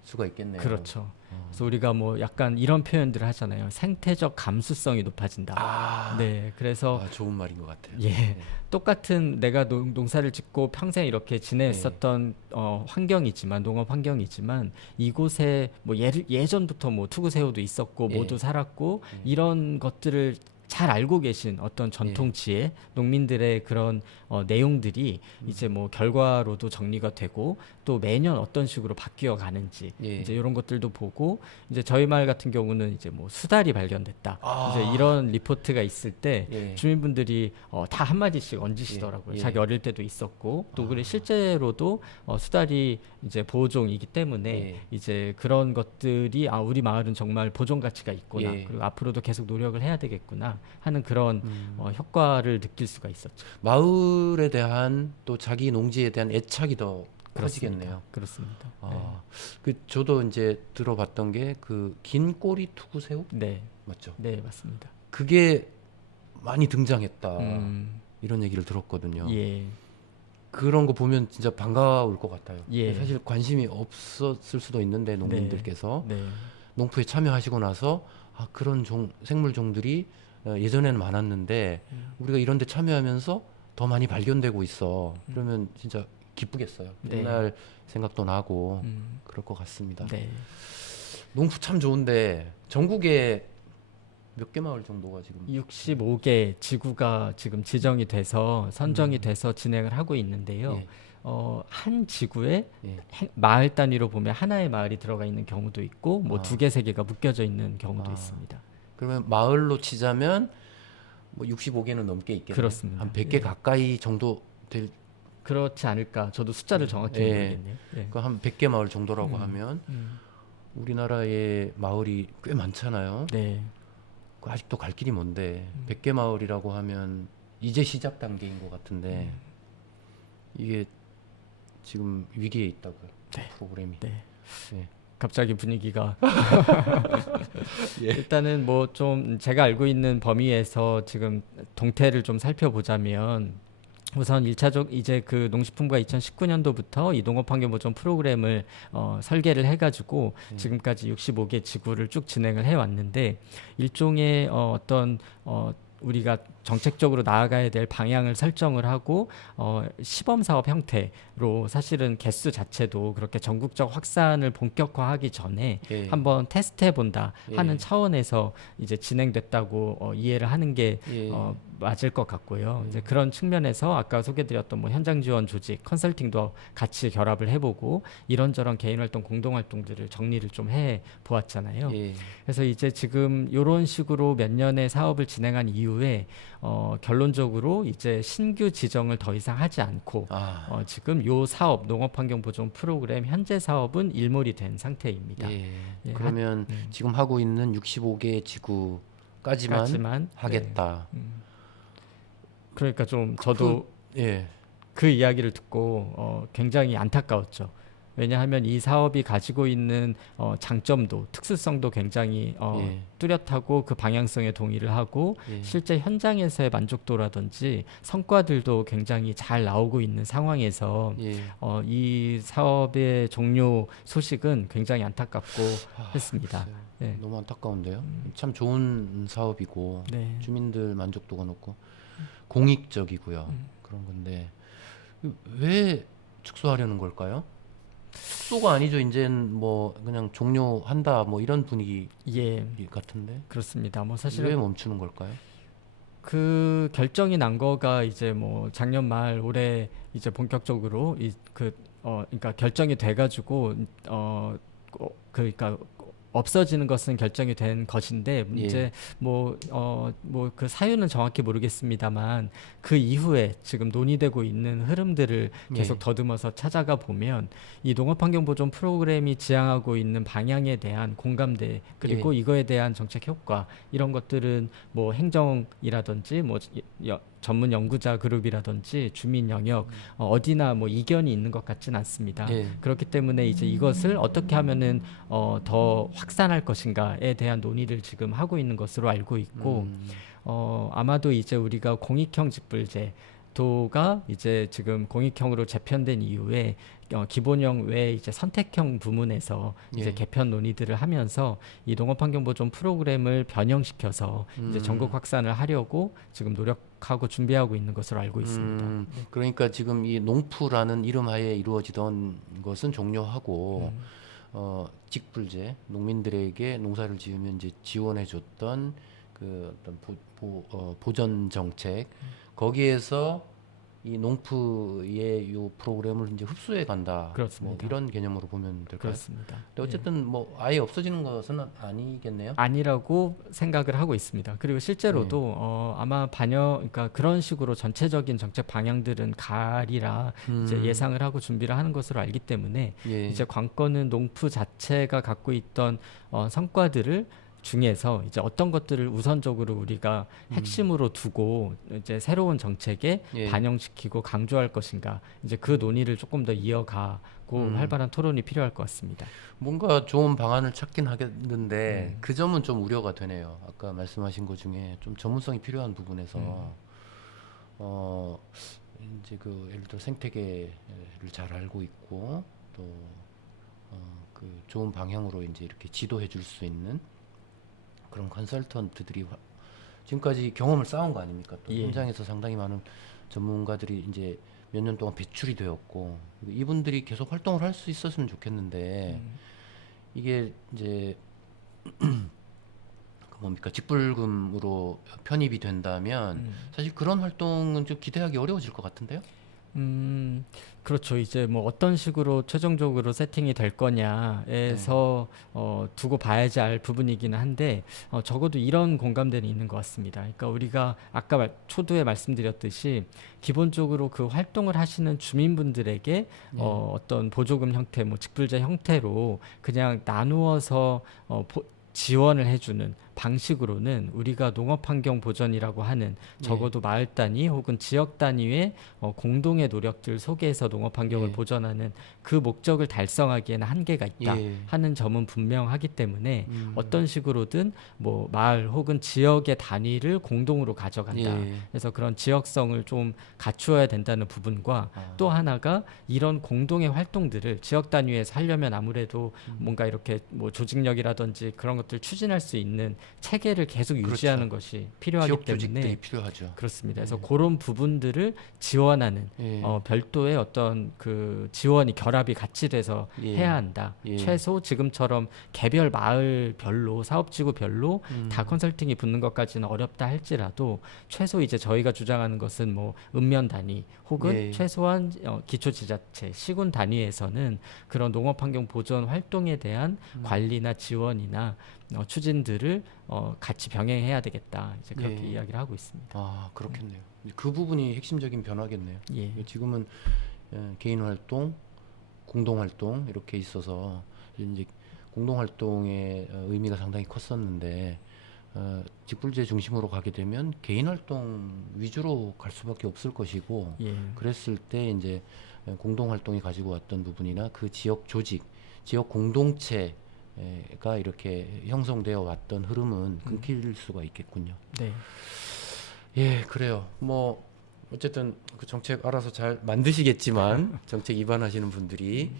수가 있겠네요. 그렇죠. 그래서 우리가 뭐 약간 이런 표현들을 하잖아요. 생태적 감수성이 높아진다. 아, 네, 그래서 좋은 말인 것 같아요. 예, 똑같은 내가 농사를 짓고 평생 이렇게 지냈었던 환경이지만 농업 환경이지만 이곳에 뭐 예전부터 뭐 투구새우도 있었고 예. 모두 살았고 이런 것들을 잘 알고 계신 어떤 전통지의 농민들의 그런 내용들이 이제 뭐 결과로도 정리가 되고 또 매년 어떤 식으로 바뀌어 가는지 예. 이제 이런 것들도 보고 이제 저희 마을 같은 경우는 이제 뭐 수달이 발견됐다 아. 이제 이런 리포트가 있을 때 예. 주민분들이 다 한마디씩 얹으시더라고요. 예. 자기 어릴 때도 있었고 또 그리고 실제로도 수달이 이제 보호종이기 때문에 예. 이제 그런 것들이 우리 마을은 정말 보존 가치가 있구나. 예. 그리고 앞으로도 계속 노력을 해야 되겠구나 하는 그런 효과를 느낄 수가 있었죠. 마을에 대한 또 자기 농지에 대한 애착이 더 커지겠네요. 그렇습니다. 그 저도 이제 들어봤던 게 그 긴 꼬리 투구새우 네, 맞죠? 네 맞습니다. 그게 많이 등장했다 이런 얘기를 들었거든요. 예, 그런 거 보면 진짜 반가울 것 같아요. 예. 사실 관심이 없었을 수도 있는데 농민들께서 네, 농부에 참여하시고 나서 그런 생물종들이 예전에는 많았는데 우리가 이런 데 참여하면서 더 많이 발견되고 있어. 그러면 진짜 기쁘겠어요. 네. 옛날 생각도 나고 그럴 것 같습니다. 네. 농부 참 좋은데 전국에 몇 개 마을 정도가 지금 65개 지구가 지금 지정이 돼서 선정이 돼서 진행을 하고 있는데요. 예. 한 지구에 예. 마을 단위로 보면 하나의 마을이 들어가 있는 경우도 있고 뭐 2개, 3개가 묶여져 있는 경우도 아. 있습니다. 그러면 마을로 치자면 뭐 65개는 넘게 있겠네요. 그렇습니다. 한 100개 예. 가까이 정도 될 그렇지 않을까. 저도 숫자를 정확히 예. 모르겠네요. 예. 그러니까 한 100개 마을 정도라고 하면 음. 우리나라의 마을이 꽤 많잖아요. 네. 아직도 갈 길이 먼데 100개 마을이라고 하면 이제 시작 단계인 것 같은데 이게 지금 위기에 있다고요. 네. 프로그램이. 네. 예. 갑자기 분위기가 예. 일단은 뭐 좀 제가 알고 있는 범위에서 지금 동태를 좀 살펴보자면 우선 1차적 이제 그 농식품부가 2019년도부터 이 농업환경보전 프로그램을 설계를 해가지고 지금까지 65개 지구를 쭉 진행을 해왔는데 일종의 어떤 우리가 정책적으로 나아가야 될 방향을 설정을 하고 시범 사업 형태로 사실은 개수 자체도 그렇게 전국적 확산을 본격화하기 전에 예. 한번 테스트해 본다 하는 예. 차원에서 이제 진행됐다고 이해를 하는 게 예. 맞을 것 같고요. 이제 그런 측면에서 아까 소개드렸던 뭐 현장 지원 조직, 컨설팅도 같이 결합을 해보고 이런저런 개인 활동, 공동 활동들을 정리를 좀 해 보았잖아요. 예. 그래서 이제 지금 이런 식으로 몇 년의 사업을 진행한 이후에 결론적으로 이제 신규 지정을 더 이상 하지 않고 아. 지금 요 사업 농업환경보존 프로그램 현재 사업은 일몰이 된 상태입니다. 예. 예, 그러면 지금 하고 있는 65개 지구까지만 까지만, 하겠다. 그러니까 좀 저도 예. 그 이야기를 듣고 굉장히 안타까웠죠. 왜냐하면 이 사업이 가지고 있는 장점도 특수성도 굉장히 예. 뚜렷하고 그 방향성에 동의를 하고 예. 실제 현장에서의 만족도라든지 성과들도 굉장히 잘 나오고 있는 상황에서 예. 이 사업의 종료 소식은 굉장히 안타깝고 했습니다. 글쎄요. 네. 너무 안타까운데요. 참 좋은 사업이고 네. 주민들 만족도가 높고 공익적이고요. 그런 건데 왜 축소하려는 걸까요? 축소가 아니죠. 이제는 뭐 그냥 종료한다 뭐 이런 분위기 예, 같은데 그렇습니다. 뭐 왜 사실은 멈추는 걸까요? 그 결정이 난 거가 이제 뭐 작년 말 올해 이제 본격적으로 그러니까 결정이 돼가지고 그러니까 없어지는 것은 결정이 된 것인데 이제 뭐 그 사유는 정확히 모르겠습니다만 그 이후에 지금 논의되고 있는 흐름들을 계속 예. 더듬어서 찾아가 보면 이 농업환경보존 프로그램이 지향하고 있는 방향에 대한 공감대 그리고 이거에 대한 정책 효과 이런 것들은 뭐 행정이라든지 뭐 전문 연구자 그룹이라든지 주민 영역 어디나 뭐 이견이 있는 것 같지는 않습니다. 예. 그렇기 때문에 이제 이것을 어떻게 하면은 더 확산할 것인가에 대한 논의를 지금 하고 있는 것으로 알고 있고 아마도 이제 우리가 공익형 직불제도가 이제 지금 공익형으로 재편된 이후에 기본형 외에 이제 선택형 부문에서 이제 예. 개편 논의들을 하면서 이 농업환경보존 프로그램을 변형시켜서 이제 전국 확산을 하려고 지금 노력하고 준비하고 있는 것으로 알고 있습니다. 그러니까 지금 이 농푸라는 이름하에 이루어지던 것은 종료하고 직불제 농민들에게 농사를 지으면 이제 지원해줬던 그 어떤 보전 정책 거기에서 이 농푸의 요 프로그램을 이제 흡수해 간다. 그렇습니다. 뭐 이런 개념으로 보면 될까요? 그렇습니다. 근데 어쨌든 뭐 아예 없어지는 것은 아니겠네요. 아니라고 생각을 하고 있습니다. 그리고 실제로도 아마 그러니까 그런 식으로 전체적인 정책 방향들은 가리라 이제 예상을 하고 준비를 하는 것으로 알기 때문에 예. 이제 관건은 농푸 자체가 갖고 있던 성과들을 중에서 이제 어떤 것들을 우선적으로 우리가 핵심으로 두고 이제 새로운 정책에 예. 반영시키고 강조할 것인가 이제 그 논의를 조금 더 이어가고 활발한 토론이 필요할 것 같습니다. 뭔가 좋은 방안을 찾긴 하겠는데 그 점은 좀 우려가 되네요. 아까 말씀하신 것 중에 좀 전문성이 필요한 부분에서 이제 그 예를 들어 생태계를 잘 알고 있고 또 그 좋은 방향으로 이제 이렇게 지도해 줄 수 있는 그런 컨설턴트들이 지금까지 경험을 쌓은 거 아닙니까? 또 예. 현장에서 상당히 많은 전문가들이 이제 몇 년 동안 배출이 되었고 이분들이 계속 활동을 할 수 있었으면 좋겠는데 이게 이제 그 뭡니까 직불금으로 편입이 된다면 사실 그런 활동은 좀 기대하기 어려워질 것 같은데요? 그렇죠. 이제 뭐 어떤 식으로 최종적으로 세팅이 될 거냐에서 두고 봐야지 알 부분이기는 한데 적어도 이런 공감대는 있는 것 같습니다. 그러니까 우리가 아까 초두에 말씀드렸듯이 기본적으로 그 활동을 하시는 주민분들에게 어떤 보조금 형태, 뭐 직불제 형태로 그냥 나누어서 지원을 해주는 방식으로는 우리가 농업환경 보전이라고 하는 적어도 마을 단위 혹은 지역 단위의 공동의 노력들 속에서 농업환경을 보전하는 그 목적을 달성하기에는 한계가 있다 하는 점은 분명하기 때문에 어떤 식으로든 뭐 마을 혹은 지역의 단위를 공동으로 가져간다. 그래서 그런 지역성을 좀 갖추어야 된다는 부분과 또 하나가 이런 공동의 활동들을 지역 단위에서 하려면 아무래도 뭔가 이렇게 뭐 조직력이라든지 그런 것들 추진할 수 있는 체계를 계속 유지하는 것이 필요하기 지역 때문에 조직들이 필요하죠. 그렇습니다. 그래서 네. 그런 부분들을 지원하는 예. 별도의 어떤 그 지원이 결합이 같이 돼서 예. 해야 한다. 예. 최소 지금처럼 개별 마을별로 사업지구별로 다 컨설팅이 붙는 것까지는 어렵다 할지라도 최소 이제 저희가 주장하는 것은 뭐 읍면 단위 혹은 예. 최소한 기초지자체 시군 단위에서는 그런 농업환경 보존 활동에 대한 관리나 지원이나 추진들을 같이 병행해야 되겠다. 이제 그렇게 예. 이야기를 하고 있습니다. 아, 그렇겠네요. 그 부분이 핵심적인 변화겠네요. 예. 지금은 개인 활동, 공동 활동 이렇게 있어서 이제 공동 활동의 의미가 상당히 컸었는데 직불제 중심으로 가게 되면 개인 활동 위주로 갈 수밖에 없을 것이고 예. 그랬을 때 이제 공동 활동이 가지고 왔던 부분이나 그 지역 조직, 지역 공동체가 이렇게 형성되어 왔던 흐름은 끊길 수가 있겠군요. 네. 예, 그래요. 뭐 어쨌든 그 정책 알아서 잘 만드시겠지만 정책 입안하시는 분들이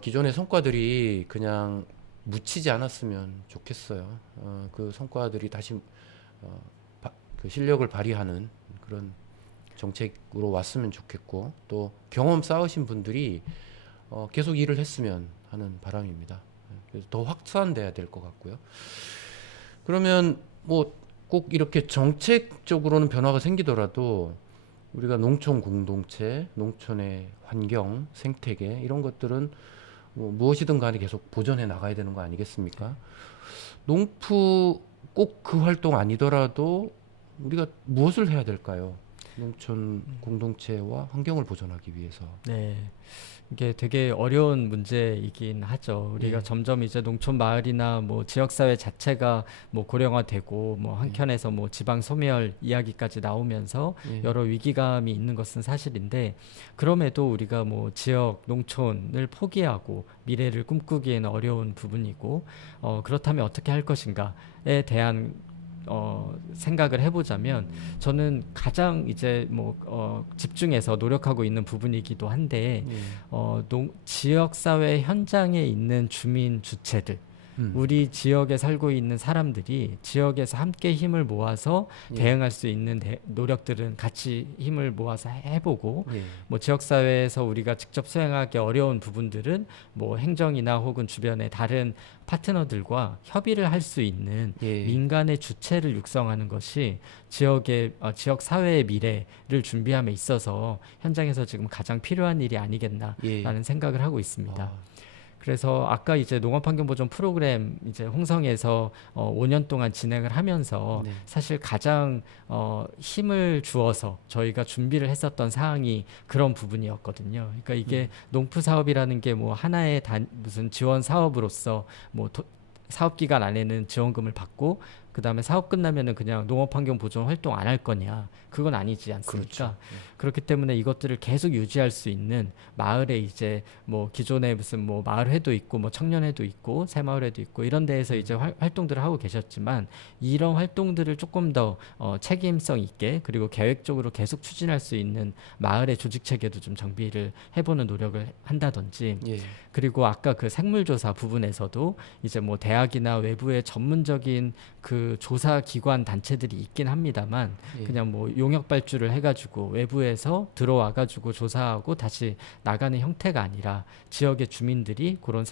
기존의 성과들이 그냥 묻히지 않았으면 좋겠어요. 그 성과들이 다시 그 실력을 발휘하는 그런 정책으로 왔으면 좋겠고 또 경험 쌓으신 분들이 계속 일을 했으면 하는 바람입니다. 그래서 더 확산돼야 될 것 같고요. 그러면 뭐 꼭 이렇게 정책적으로는 변화가 생기더라도 우리가 농촌 공동체, 농촌의 환경, 생태계 이런 것들은 뭐 무엇이든 간에 계속 보존해 나가야 되는 거 아니겠습니까? 농프 꼭 그 활동 아니더라도 우리가 무엇을 해야 될까요? 농촌 공동체와 환경을 보존하기 위해서. 네. 이게 되게 어려운 문제이긴 하죠. 우리가 예. 점점 이제 농촌 마을이나 뭐 지역 사회 자체가 뭐 고령화되고 뭐 한켠에서 뭐 지방 소멸 이야기까지 나오면서 예. 여러 위기감이 있는 것은 사실인데 그럼에도 우리가 뭐 지역 농촌을 포기하고 미래를 꿈꾸기에는 어려운 부분이고 그렇다면 어떻게 할 것인가에 대한 생각을 해보자면 저는 가장 이제 뭐 집중해서 노력하고 있는 부분이기도 한데 예. 지역 사회 현장에 있는 주민 주체들 우리 지역에 살고 있는 사람들이 지역에서 함께 힘을 모아서 예. 대응할 수 있는 노력들은 같이 힘을 모아서 해보고 예. 뭐 지역 사회에서 우리가 직접 수행하기 어려운 부분들은 뭐 행정이나 혹은 주변의 다른 파트너들과 협의를 할 수 있는 예. 민간의 주체를 육성하는 것이 지역의 지역 사회의 미래를 준비함에 있어서 현장에서 지금 가장 필요한 일이 아니겠나라는 예. 생각을 하고 있습니다. 아, 그래서 아까 이제 농업환경보존 프로그램 이제 홍성에서 5년 동안 진행을 하면서 네. 사실 가장 힘을 주어서 저희가 준비를 했었던 사항이 그런 부분이었거든요. 그러니까 이게 농프 사업이라는 게 뭐 하나의 무슨 지원 사업으로서 뭐 사업 기간 안에는 지원금을 받고 그 다음에 사업 끝나면은 그냥 농업환경 보존 활동 안 할 거냐 그건 아니지 않습니까? 그렇죠. 그렇기 때문에 이것들을 계속 유지할 수 있는 마을에 이제 뭐 기존에 무슨 뭐 마을회도 있고 뭐 청년회도 있고 새마을회도 있고 이런 데에서 이제 활동들을 하고 계셨지만 이런 활동들을 조금 더 책임성 있게 그리고 계획적으로 계속 추진할 수 있는 마을의 조직 체계도 좀 정비를 해보는 노력을 한다든지 예. 그리고 아까 그 생물조사 부분에서도 이제 뭐 대학이나 외부의 전문적인 그 조사 기관 단체들이 있긴 합니다만 예. 그냥 뭐 용역 발주를 해가지고 외부에서 들어와가지고 조사하고 다시 나가는 형태가 아니라 지역의 주민들이 그런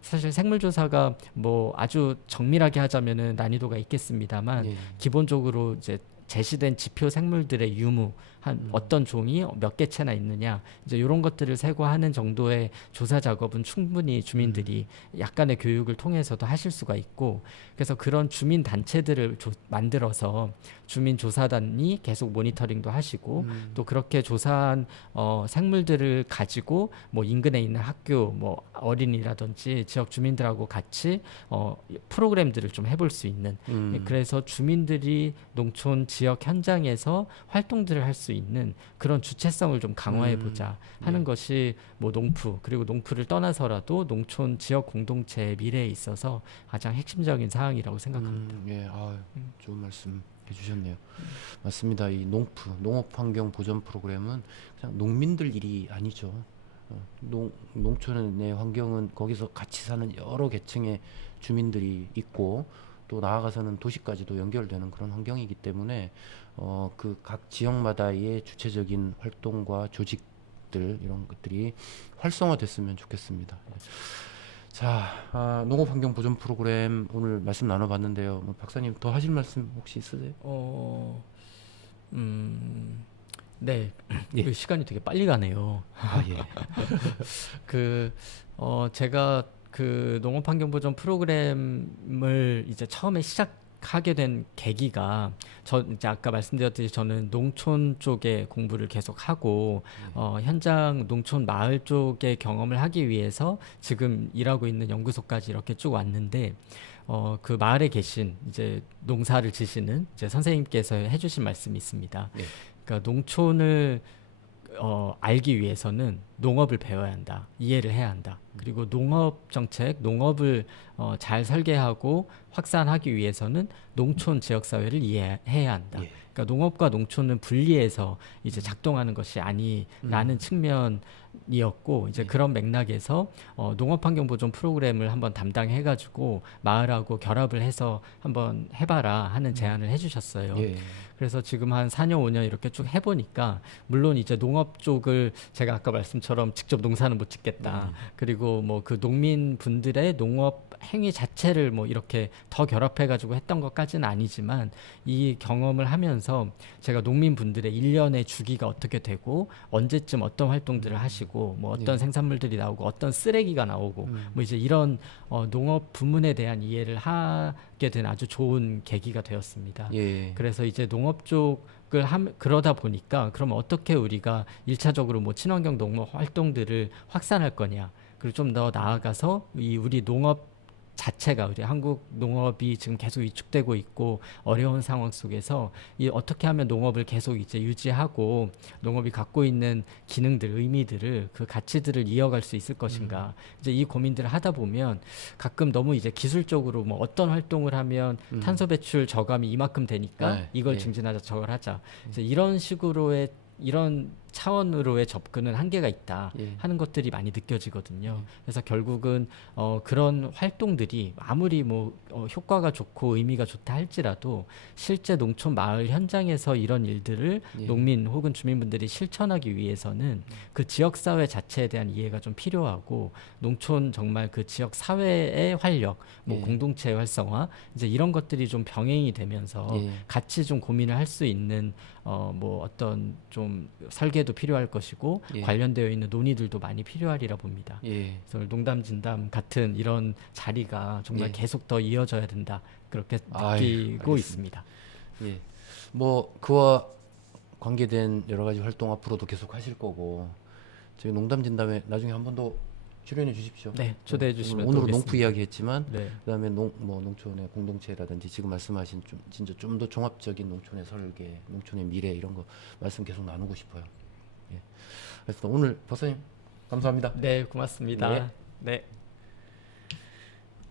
사실 생물조사가 뭐 아주 정밀하게 하자면은 난이도가 있겠습니다만 예. 기본적으로 이제 제시된 지표 생물들의 유무 한 어떤 종이 몇 개체나 있느냐 이제 이런 것들을 세고하는 정도의 조사 작업은 충분히 주민들이 약간의 교육을 통해서도 하실 수가 있고 그래서 그런 주민 단체들을 만들어서 주민 조사단이 계속 모니터링도 하시고 또 그렇게 조사한 생물들을 가지고 뭐 인근에 있는 학교 뭐 어린이라든지 지역 주민들하고 같이 프로그램들을 좀 해볼 수 있는 그래서 주민들이 농촌 지역 현장에서 활동들을 할 수 있는 그런 주체성을 좀 강화해 보자 하는 것이 뭐 농프 그리고 농프를 떠나서라도 농촌 지역 공동체의 미래에 있어서 가장 핵심적인 사항이라고 생각합니다. 예, 좋은 말씀 해주셨네요. 맞습니다. 이 농업환경 보전 프로그램은 그냥 농민들 일이 아니죠. 농촌의 환경은 거기서 같이 사는 여러 계층의 주민들이 있고 또 나아가서는 도시까지도 연결되는 그런 환경이기 때문에 그 각 지역마다의 주체적인 활동과 조직들 이런 것들이 활성화됐으면 좋겠습니다. 예. 자, 농업환경 보존 프로그램 오늘 말씀 나눠봤는데요. 뭐 박사님 더 하실 말씀 혹시 있으세요? 네. 예. 그 시간이 되게 빨리 가네요. 예. 제가 그 농업환경보전 프로그램을 이제 처음에 시작하게 된 계기가 이제 아까 말씀드렸듯이 저는 농촌 쪽에 공부를 계속 하고 현장 농촌 마을 쪽의 경험을 하기 위해서 지금 일하고 있는 연구소까지 이렇게 쭉 왔는데 그 마을에 계신 이제 농사를 지시는 이제 선생님께서 해주신 말씀이 있습니다. 예. 그러니까 농촌을 알기 위해서는 농업을 배워야 한다. 이해를 해야 한다. 그리고 농업 정책, 농업을 잘 설계하고 확산하기 위해서는 농촌 지역사회를 이해해야 한다. 예. 그러니까 농업과 농촌은 분리해서 이제 작동하는 것이 아니라는 측면이었고 이제 예. 그런 맥락에서 농업환경보존 프로그램을 한번 담당해가지고 마을하고 결합을 해서 한번 해봐라 하는 제안을 해주셨어요. 예. 그래서 지금 한 4년, 5년 이렇게 쭉 해보니까 물론 이제 농업 쪽을 제가 아까 말씀처럼 직접 농사는 못 짓겠다. 그리고 뭐 그 농민 분들의 농업 행위 자체를 뭐 이렇게 더 결합해가지고 했던 것까지는 아니지만 이 경험을 하면서 제가 농민 분들의 일련의 주기가 어떻게 되고 언제쯤 어떤 활동들을 하시고 뭐 어떤 예. 생산물들이 나오고 어떤 쓰레기가 나오고 뭐 이제 이런 농업 부문에 대한 이해를 하게 된 아주 좋은 계기가 되었습니다. 예. 그래서 이제 농업 쪽을 그러다 보니까 그러면 어떻게 우리가 일차적으로 뭐 친환경 농업 활동들을 확산할 거냐. 그리고 좀 더 나아가서 우리 농업 자체가 우리 한국 농업이 지금 계속 위축되고 있고 어려운 상황 속에서 어떻게 하면 농업을 계속 이제 유지하고 농업이 갖고 있는 기능들, 의미들을 그 가치들을 이어갈 수 있을 것인가. 이제 이 고민들을 하다 보면 가끔 너무 이제 기술적으로 뭐 어떤 활동을 하면 탄소 배출 저감이 이만큼 되니까 네, 이걸 예. 증진하자 저걸 하자. 이제 이런 식으로의 이런 차원으로의 접근은 한계가 있다 예. 하는 것들이 많이 느껴지거든요. 그래서 결국은 그런 활동들이 아무리 뭐 효과가 좋고 의미가 좋다 할지라도 실제 농촌 마을 현장에서 이런 일들을 예. 농민 혹은 주민분들이 실천하기 위해서는 그 지역 사회 자체에 대한 이해가 좀 필요하고 농촌 정말 그 지역 사회의 활력, 뭐 예. 공동체 활성화 이제 이런 것들이 좀 병행이 되면서 예. 같이 좀 고민을 할 수 있는 뭐 어떤 좀 설계도 필요할 것이고 예. 관련되어 있는 논의들도 많이 필요하리라 봅니다. 예. 그래서 농담 진담 같은 이런 자리가 정말 예. 계속 더 이어져야 된다 그렇게 아유, 느끼고 알겠습니다. 있습니다. 예. 뭐 그와 관계된 여러 가지 활동 앞으로도 계속 하실 거고 저희 농담 진담에 나중에 한 번 더 출연해 주십시오. 네, 초대해 주시면 또 오늘은 오겠습니다. 농프 이야기 했지만 네. 그다음에 농촌의 공동체라든지 지금 말씀하신 진짜 좀 더 종합적인 농촌의 설계, 농촌의 미래 이런 거 말씀 계속 나누고 싶어요. 예. 그래서 오늘 박사님 감사합니다. 네, 고맙습니다. 네. 네.